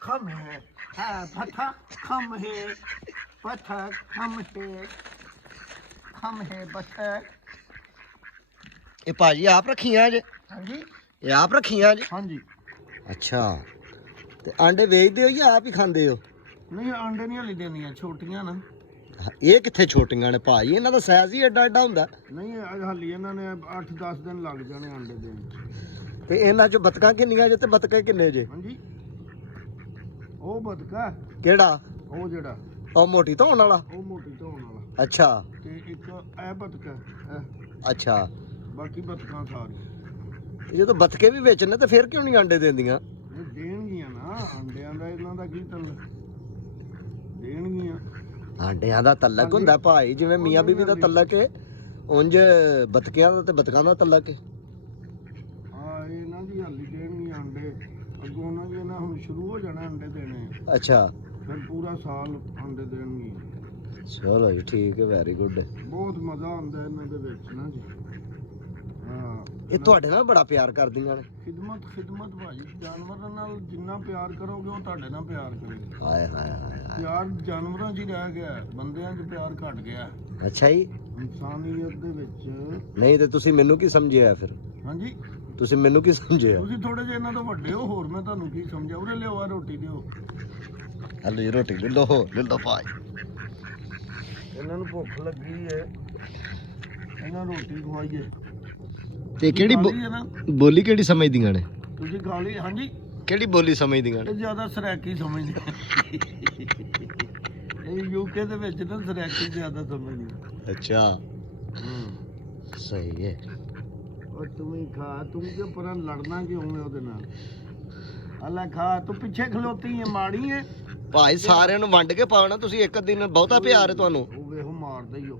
खम है पथा खम है पथा खम है पथा ਇਹ ਭਾਜੀ ਆਪ ਰੱਖੀਆਂ ਜੇ हाँ जी ਇਹ ਆਪ ਰੱਖੀਆਂ ਜੇ हाँ जी ਅੱਛਾ ਤੇ ਆਂਡੇ ਵੇਚਦੇ ਹੋ ਜਾਂ ਆਪ ਹੀ ਖਾਂਦੇ ਹੋ नहीं अंडे नहीं हली देनियां छोटियां ना ਇਹ ਕਿੱਥੇ ਛੋਟੀਆਂ ਨੇ ਭਾਜੀ ਇਹਨਾਂ ਦਾ ਸਾਈਜ਼ ਹੀ ਐਡਾ ਐਡਾ ਹੁੰਦਾ नहीं हली इन्होंने 8-10 दिन लग जाने अंडे देने ਤੇ ਇਹਨਾਂ ਚ ਬਤਕਾਂ ਕਿੰਨੀਆਂ ਜੇ ਤੇ ਬਤਕੇ ਕਿੰਨੇ ਜੇ हाँ जी ਉਹ ਬਤਕਾ ਕਿਹੜਾ ਉਹ ਜਿਹੜਾ ਉਹ ਮੋਟੀ ਧੋਣ ਵਾਲਾ ਉਹ ਮੋਟੀ ਧੋਣ ਵਾਲਾ ਅੱਛਾ ਤੇ ਇੱਕ ਇਹ ਬਤਕਾ ਅੱਛਾ ਬਾਕੀ ਬਤਕਾਂ ਸਾਰੀਆਂ ਤੇ ਜਦੋਂ ਬਤਕੇ ਵੀ ਵੇਚਣੇ ਤੇ ਫਿਰ ਕਿਉਂ ਨਹੀਂ ਆਂਡੇ ਦਿੰਦੀਆਂ ਇਹ ਦੇਣਗੀਆਂ ਨਾ ਅੰਡਿਆਂ ਦਾ ਇਹਨਾਂ ਦਾ ਕੀ ਤਲ ਦੇਣਗੀਆਂ ਆਂਡਿਆਂ ਦਾ ਤਲਕ ਹੁੰਦਾ ਭਾਈ ਜਿਵੇਂ ਮੀਆਂ ਬੀਬੀ ਦਾ ਤਲਕ ਹੈ ਉਂਝ ਬਤਕਿਆਂ ਦਾ ਤੇ ਬਤਕਾਂ ਦਾ ਤਲਕ ਹੈ ਹਾਂ ਇਹਨਾਂ ਦੀ ਹਾਲੀ ਦੇਣਗੀਆਂ ਅੰਡੇ ਅੱਗੋਂ ਉਹਨਾਂ ਦੀ ਨਾ ਹੁਣ ਸ਼ੁਰੂ ਹੋ ਜਾਣਾ ਅੰਡੇ ਦੇਣੇ ਅੱਛਾ ਫਿਰ ਪੂਰਾ ਸਾਲ ਅੰਡੇ ਦੇਣਗੀਆਂ ਚਲੋ ਜੀ ਠੀਕ ਹੈ ਵੈਰੀ ਗੁੱਡ ਬਹੁਤ ਮਜ਼ਾ ਆਉਂਦਾ ਇਹਨਾਂ ਦੇ ਵਿੱਚ ਨਾ ਜੀ ਹਾਂ ਇਹ ਤੁਹਾਡੇ ਨਾਲ ਬੜਾ ਪਿਆਰ ਕਰਦੀਆਂ ਨੇ ਖਿਦਮਤ ਭਾਜੀ ਜਾਨਵਰਾਂ ਨਾਲ ਜਿੰਨਾ ਪਿਆਰ ਕਰੋਗੇ ਉਹ ਤੁਹਾਡੇ ਨਾਲ ਪਿਆਰ ਕਰੇਗਾ ਹਾਏ ਹਾਏ ਹਾਏ ਹਾਏ। ਪਿਆਰ ਜਾਨਵਰਾਂ 'ਚ ਹੀ ਰਹਿ ਗਿਆ ਬੰਦਿਆਂ 'ਚ ਪਿਆਰ ਘਟ ਗਿਆ ਅੱਛਾ ਜੀ ਇਨਸਾਨੀਅਤ ਦੇ ਵਿੱਚ ਨਹੀਂ ਤੇ ਤੁਸੀਂ ਮੈਨੂੰ ਕੀ ਸਮਝਿਆ ਫਿਰ ਹਾਂਜੀ ਤੁਸੀਂ ਮੈਨੂੰ ਕੀ ਸਮਝਿਆ ਤੁਸੀਂ ਥੋੜੇ ਜਿਹਾ ਇਹਨਾਂ ਤੋਂ ਵੱਡੇ ਹੋ ਹੋਰ ਮੈਂ ਤੁਹਾਨੂੰ ਕੀ ਸਮਝਾਂ ਉਰੇ ਲਿਓ ਆ ਰੋਟੀ ਦਿਓ ਹਲੋ ਜੀ ਰੋਟੀ ਲੈ ਲਓ ਭਾਈ ਇਹਨਾਂ ਨੂੰ ਭੁੱਖ ਲੱਗੀ ਹੈ ਇਹਨਾਂ ਨੂੰ ਰੋਟੀ ਖਵਾਈਏ ਤੇ ਕਿਹੜੀ ਖਾ ਲਈ ਹੈ ਨਾ ਬੋਲੀ ਕਿਹੜੀ ਸਮਝਦੀਆਂ ਨੇ ਤੁਸੀਂ ਖਾ ਲਈ ਹਾਂਜੀ ਕਿਹੜੀ ਬੋਲੀ ਸਮਝਦੀਆਂ ਨੇ ਇਹ ਜ਼ਿਆਦਾ ਸਰਾਕੀ ਸਮਝਦੇ ਇਹ ਯੂਕੇ ਦੇ ਵਿੱਚ ਨਾ ਸਰਾਕੀ ਜ਼ਿਆਦਾ ਸਮਝਦੇ ਅੱਛਾ ਸਹੀ ਹੈ और तुम ही खा तुम क्यों पर लड़ना क्यों है ਉਹਦੇ ਨਾਲ ਅੱਲਾ ਖਾ ਤੂੰ ਪਿੱਛੇ ਖਲੋਤੀ ਹੈ ਮਾੜੀ ਹੈ ਭਾਈ ਸਾਰਿਆਂ ਨੂੰ ਵੰਡ ਕੇ ਪਾਉਣਾ ਤੁਸੀਂ ਇੱਕ ਦਿਨ ਬਹੁਤਾ ਪਿਆਰ ਹੈ ਤੁਹਾਨੂੰ ਉਹ ਵੇਖੋ ਮਾਰਦਾ ਹੀ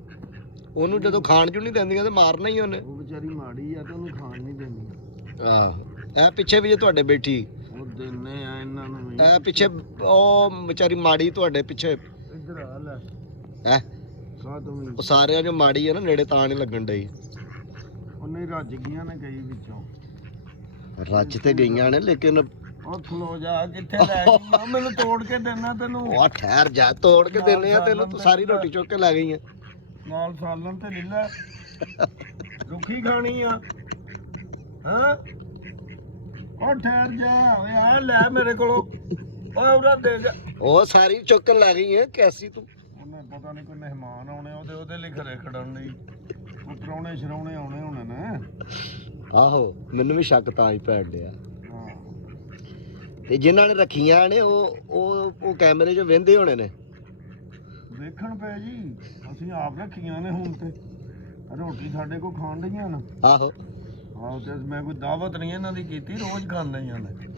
ਉਹਨੂੰ ਜਦੋਂ ਖਾਣ ਚੋਂ ਨਹੀਂ ਦਿੰਦੀਆਂ ਤੇ ਮਾਰਨਾ ਹੀ ਉਹਨੇ ਉਹ ਵਿਚਾਰੀ ਮਾੜੀ ਆ ਤੇ ਉਹਨੂੰ ਖਾਣ ਨਹੀਂ ਦਿੰਦੀ ਆਹ ਇਹ ਪਿੱਛੇ ਵੀ ਜੇ ਤੁਹਾਡੇ ਬੈਠੀ ਉਹ ਦਿੰਨੇ ਆ ਇਹਨਾਂ ਨੂੰ ਵੀ ਇਹ ਪਿੱਛੇ ਉਹ ਵਿਚਾਰੀ ਮਾੜੀ ਤੁਹਾਡੇ ਪਿੱਛੇ ਇੱਧਰ ਆ ਲੈ ਹੈ ਖਾ ਤੂੰ ਵੀ ਉਹ ਸਾਰਿਆਂ ਚੋਂ ਮਾੜੀ ਹੈ ਨਾ ਨੇੜੇ ਤਾਂ ਨਹੀਂ ਲੱਗਣ ਡਈ ਉਹਨੇ ਰੱਜ ਗਈਆਂ ਨੇ ਕਈ ਵਿੱਚੋਂ ਰੱਜ ਤੇ ਗਈਆਂ ਨੇ ਲੇਕਿਨ ਉਹ ਖਲੋ ਜਾ ਕਿੱਥੇ ਲੈ ਗਈ ਮੈਨੂੰ ਤੋੜ ਕੇ ਦੇਣਾ ਤੈਨੂੰ ਉਹ ਠਹਿਰ ਜਾ ਤੋੜ ਕੇ ਦਿੰਨੇ ਆ ਤੈਨੂੰ ਤੂੰ ਸਾਰੀ ਰੋਟੀ ਚੁੱਕ ਕੇ ਲੈ ਗਈ ਆ ਨਾਲ ਸਾਲਣ ਤੇ ਲੈ ਲੈ ਰੁੱਖੀ ਖਾਣੀ ਆ ਹਾਂ ਉਹ ਠਹਿਰ ਜਾ ਓਏ ਆ ਲੈ ਮੇਰੇ ਕੋਲੋਂ ਓਏ ਉਹਦਾ ਦੇ ਜਾ ਉਹ ਸਾਰੀ ਚੁੱਕ ਕੇ ਲੈ ਗਈ ਹੈ ਕੈਸੀ ਤੂੰ ਉਹਨੇ ਪਤਾ ਨਹੀਂ ਕੋਈ ਮਹਿਮਾਨ ਆਉਣੇ ਉਹਦੇ ਲਈ ਘਰੇ ਖੜਨ ਲਈ ਉਤਰਾਉਣੇ ਸ਼ਰਾਉਣੇ ਆਉਣੇ ਹੋਣੇ ਨੇ ਆਹੋ ਮੈਨੂੰ ਵੀ ਸ਼ੱਕ ਤਾਂ ਹੀ ਪੈਣ ਡਿਆ ਹਾਂ ਤੇ ਜਿਨ੍ਹਾਂ ਨੇ ਰੱਖੀਆਂ ਨੇ ਉਹ ਕੈਮਰੇ 'ਚ ਵਹਿੰਦੇ ਹੋਣੇ ਨੇ ਵੇਖਣ ਪਏ ਜੀ ਅਸੀਂ ਆਪ ਰੱਖੀਆਂ ਨੇ ਹੁਣ ਤੇ ਰੋਟੀ ਸਾਡੇ ਕੋਲ ਖਾਣ ਡਈਆਂ ਨਾ ਆਹੋ ਆਹ ਤੇ ਮੈਂ ਕੋਈ ਦਾਵਤ ਨਹੀਂ ਇਹਨਾਂ ਦੀ ਕੀਤੀ ਰੋਜ਼ ਖਾਂਦੇ ਹੀ ਨੇ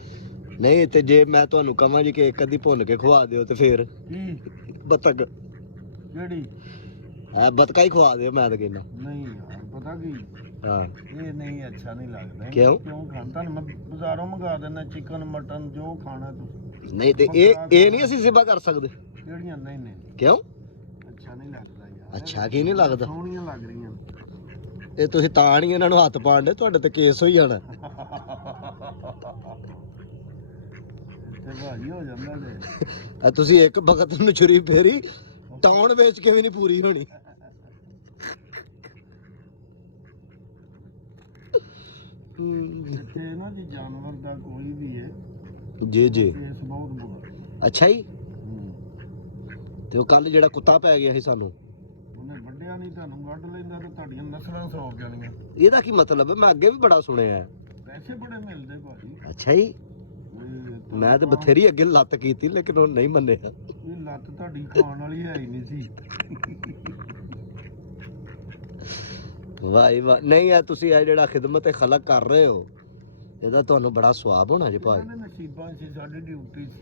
ਨਹੀਂ ਤੇ ਜੇ ਮੈਂ ਤੁਹਾਨੂੰ ਕਹਾਂ ਜੀ ਕਿ ਇੱਕ ਅੱਧੀ ਭੁੰਨ ਕੇ ਖਵਾ ਦਿਓ ਤੇ ਫੇਰ ਕੀ ਬਤਕ ਕਿਹੜੀ ਬਤਕਾ ਹੀ ਖਵਾ ਦਿਓ ਮੈਂ ਤਾਂ ਕਹਿੰਦਾ ਨਹੀਂ ਯਾਰ ਪਤਾ ਕੀ ਹਾਂ ਇਹ ਨਹੀਂ ਅੱਛਾ ਨਹੀਂ ਲੱਗਦਾ ਕਿਉਂ? ਕਿਉਂ ਖਾਂਦਾ ਮੈਂ ਬਾਜ਼ਾਰੋਂ ਮੰਗਾ ਦਿੰਦਾ ਚਿਕਨ ਮਟਨ ਜੋ ਖਾਣਾ ਤੁਸੀਂ ਨਹੀਂ ਤੇ ਇਹ ਨਹੀਂ ਅਸੀਂ ਜ਼ਿਬਾ ਕਰ ਸਕਦੇ ਕਿਹੜੀਆਂ ਨਹੀਂ ਨਹੀਂ ਕਿਉਂ ਅੱਛਾ ਨਹੀਂ ਲੱਗਦਾ ਯਾਰ ਅੱਛਾ ਕੀ ਨਹੀਂ ਲੱਗਦਾ ਸੋਹਣੀਆਂ ਲੱਗ ਰਹੀਆਂ ਇਹ ਤੁਸੀਂ ਤਾਂ ਨਹੀਂ ਇਹਨਾਂ ਨੂੰ ਹੱਥ ਪਾਣ ਦੇ ਤੁਹਾਡੇ ਤੇ ਕੇਸ ਹੋਈ ਜਾਣਾ ਤੇ ਭਾਜੀ ਹੋ ਜਾਂਦਾ ਤੇ ਤੁਸੀਂ ਇੱਕ ਵਕਤ ਨੂੰ ਛੁਰੀ ਫੇਰੀ ਟਾਉਣ ਵੇਚ ਕੇ ਵੀ ਨਹੀਂ ਪੂਰੀ ਹੋਣੀ ਇੱਥੇ ਨਾ ਜੀ ਜਾਨਵਰ ਦਾ ਕੋਈ ਵੀ ਹੈ ਜੀ ਜੀ ਕੇਸ ਬਹੁਤ ਬੁਰਾ ਅੱਛਾ ਜੀ ਤੇ ਉਹ ਕੱਲ ਜਿਹੜਾ ਕੁੱਤਾ ਪੈ ਗਿਆ ਸੀ ਸਾਨੂੰ ਉਹਨੇ ਵੱਡਿਆ ਨਹੀਂ ਤੁਹਾਨੂੰ ਵੱਢ ਲੈਂਦਾ ਤੇ ਤੁਹਾਡੀਆਂ ਨਸਲਾਂ ਸੌਰ ਜਾਣੀਆਂ ਇਹਦਾ ਕੀ ਮਤਲਬ ਹੈ ਮੈਂ ਅੱਗੇ ਵੀ ਬੜਾ ਸੁਣਿਆ ਹੈ ਪੈਸੇ ਬੜੇ ਮਿਲਦੇ ਭਾਜੀ ਅੱਛਾ ਜੀ ਮੈਂ ਤੇ ਬਥੇਰੀ ਅੱਗੇ ਲੱਤ ਕੀਤੀ ਲੇਕਿਨ ਉਹ ਨਹੀਂ ਮੰਨਿਆ ਇਹ ਲੱਤ ਤੁਹਾਡੀ ਖਾਣ ਵਾਲੀ ਹੈ ਹੀ ਨਹੀਂ ਸੀ ਵਾਹ ਵਾਹ ਨਹੀਂ ਆ ਤੁਸੀਂ ਇਹ ਜਿਹੜਾ ਖਿਦਮਤ ਖਲਕ ਕਰ ਰਹੇ ਹੋ ਇਹਦਾ ਤੁਹਾਨੂੰ ਬੜਾ ਸਵਾਬ ਹੋਣਾ ਜੀ ਭਾਈ ਇਹਨਾਂ ਦੇ ਨਸੀਬਾਂ ਸੀ ਸਾਡੀ ਡਿਊਟੀ ਸੀ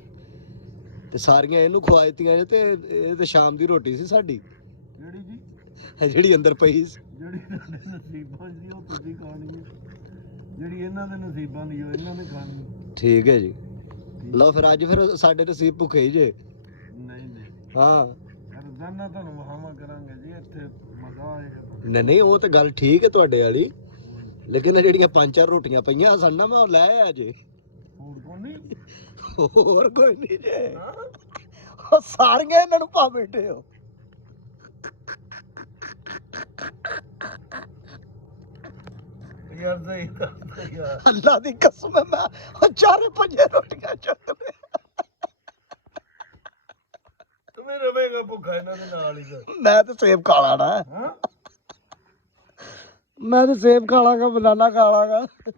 ਤੇ ਸਾਰੀਆਂ ਇਹਨੂੰ ਖਵਾਇਤੀਆਂ ਜੇ ਤੇ ਇਹ ਤੇ ਸ਼ਾਮ ਦੀ ਰੋਟੀ ਸੀ ਸਾਡੀ ਜਿਹੜੀ ਜੀ ਇਹ ਜਿਹੜੀ ਅੰਦਰ ਪਈ ਸੀ ਜਿਹੜੀ ਤੁਹਾਡੇ ਨਸੀਬਾਂ ਸੀ ਉਹ ਤੁਸੀਂ ਖਾਣੀ ਹੈ ਜਿਹੜੀ ਇਹਨਾਂ ਦੇ ਨਸੀਬਾਂ ਦੀ ਉਹ ਇਹਨਾਂ ਨੇ ਖਾਣੀ ਠੀਕ ਹੈ ਜੀ ਲਓ ਫਿਰ ਅੱਜ ਫਿਰ ਸਾਡੇ ਨਸੀਬ ਭੁੱਖੇ ਹੀ ਜੇ ਨਹੀਂ ਨਹੀਂ ਹਾਂ ਰੋਜ਼ਾਨਾ ਤੁਹਾਨੂੰ ਵਹਾਵਾਂ ਕਰਾਂਗੇ ਜੀ ਇੱਥੇ ਮਜ਼ਾ ਆਏਗਾ ਨਹੀਂ ਉਹ ਤੇ ਗੱਲ ਠੀਕ ਹੈ ਤੁਹਾਡੇ ਵਾਲੀ ਲੇਕਿਨ ਇਹ ਜਿਹੜੀਆਂ ਪੰਜ ਚਾਰ ਰੋਟੀਆਂ ਪਈਆਂ ਸਨ ਨਾ ਮੈਂ ਉਹ ਲੈ ਆਇਆ ਜੇ ਹੋਰ ਕੋਈ ਨਹੀਂ ਹੋਰ ਕੋਈ ਨਹੀਂ ਜੇ ਹਾਂ ਉਹ ਸਾਰੀਆਂ ਇਹਨਾਂ ਨੂੰ ਪਾ ਬੈਠੇ ਹੋ ਯਾਰ ਸਹੀ ਦੱਸ ਯਾਰ ਅੱਲਾ ਦੀ ਕਸਮ ਹੈ ਮੈਂ ਉਹ ਚਾਰੇ ਪੰਜੇ ਰੋਟੀਆਂ ਚੱਕ ਲੈ ਤੂੰ ਵੀ ਰਵੇਂਗਾ ਭੁੱਖਾ ਇਹਨਾਂ ਦੇ ਨਾਲ ਹੀ ਫਿਰ। ਮੈਂ ਤਾਂ ਸੇਬ ਖਾ ਲਾਣਾ ਹਾਂ ਮੈਂ ਤਾਂ ਸੇਬ ਖਾ ਲਾਂਗਾ ਬਨਾਨਾ ਖਾ ਲਾਂਗਾ